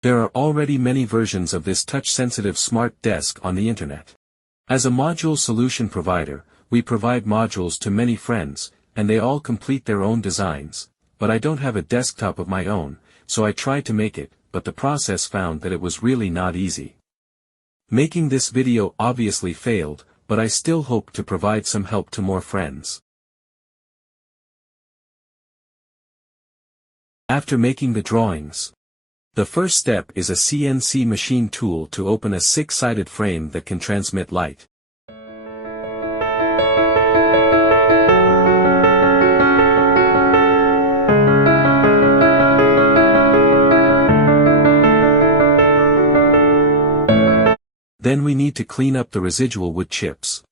There are already many versions of this touch-sensitive smart desk on the internet. As a module solution provider, we provide modules to many friends, and they all complete their own designs, but I don't have a desktop of my own, so I tried to make it, but the process found that it was really not easy. Making this video obviously failed, but I still hope to provide some help to more friends. After making the drawings, the first step is a CNC machine tool to open a 6-sided frame that can transmit light. Then we need to clean up the residual wood chips.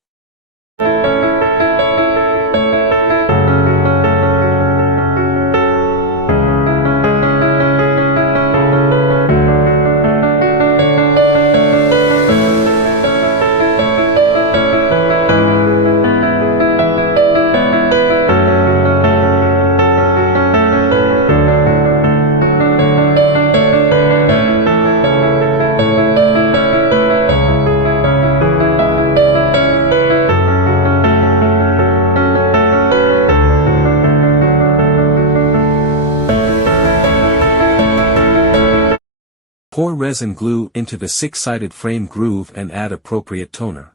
Pour resin glue into the 6-sided frame groove and add appropriate toner.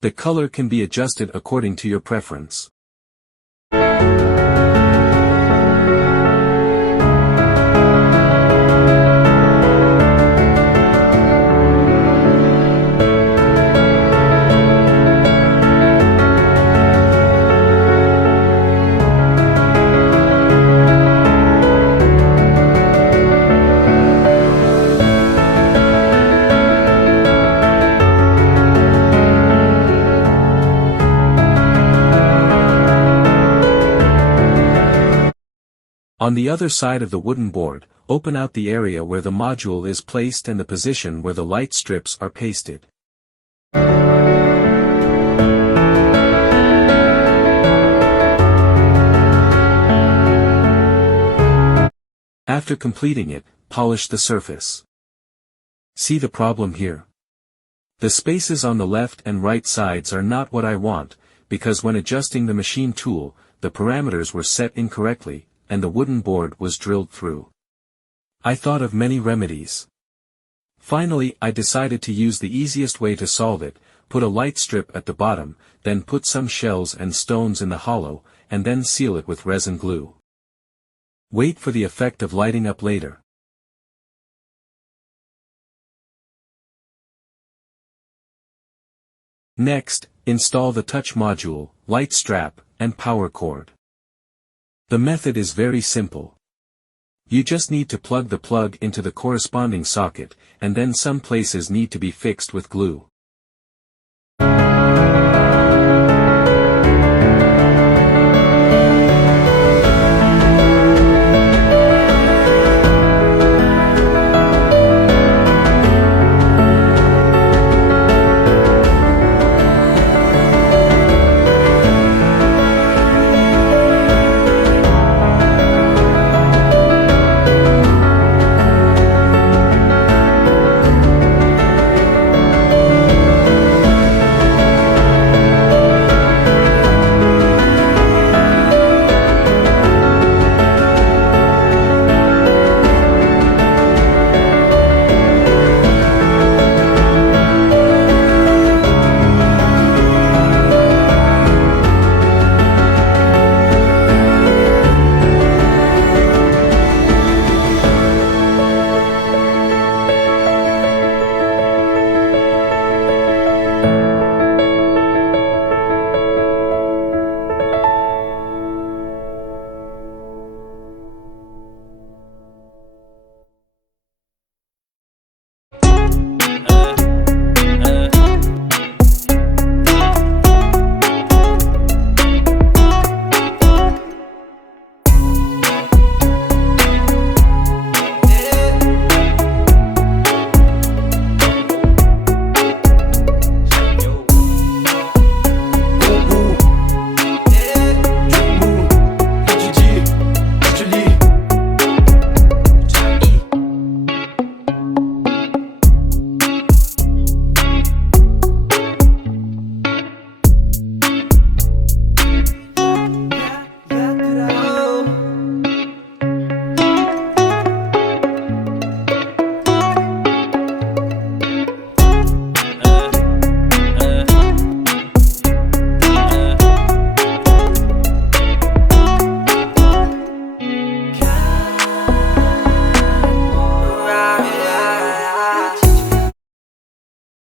The color can be adjusted according to your preference. On the other side of the wooden board, open out the area where the module is placed and the position where the light strips are pasted. After completing it, polish the surface. See the problem here? The spaces on the left and right sides are not what I want, because when adjusting the machine tool, the parameters were set incorrectly, and the wooden board was drilled through. I thought of many remedies. Finally, I decided to use the easiest way to solve it, put a light strip at the bottom, then put some shells and stones in the hollow, and then seal it with resin glue. Wait for the effect of lighting up later. Next, install the touch module, light strap, and power cord. The method is very simple. You just need to plug the plug into the corresponding socket, and then some places need to be fixed with glue.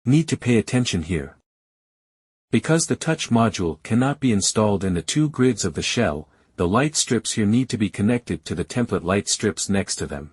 Need to pay attention here. Because the touch module cannot be installed in the two grids of the shell, the light strips here need to be connected to the template light strips next to them.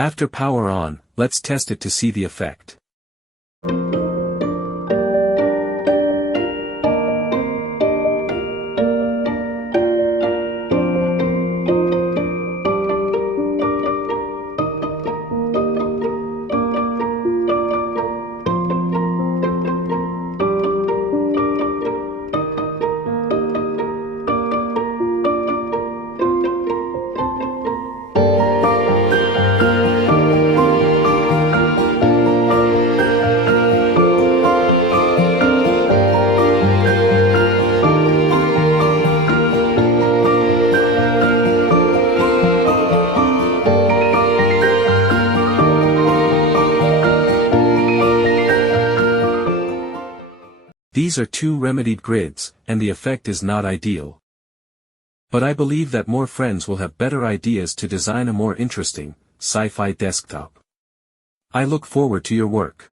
After power on, let's test it to see the effect. These are two remedied grids, and the effect is not ideal. But I believe that more friends will have better ideas to design a more interesting, sci-fi desktop. I look forward to your work.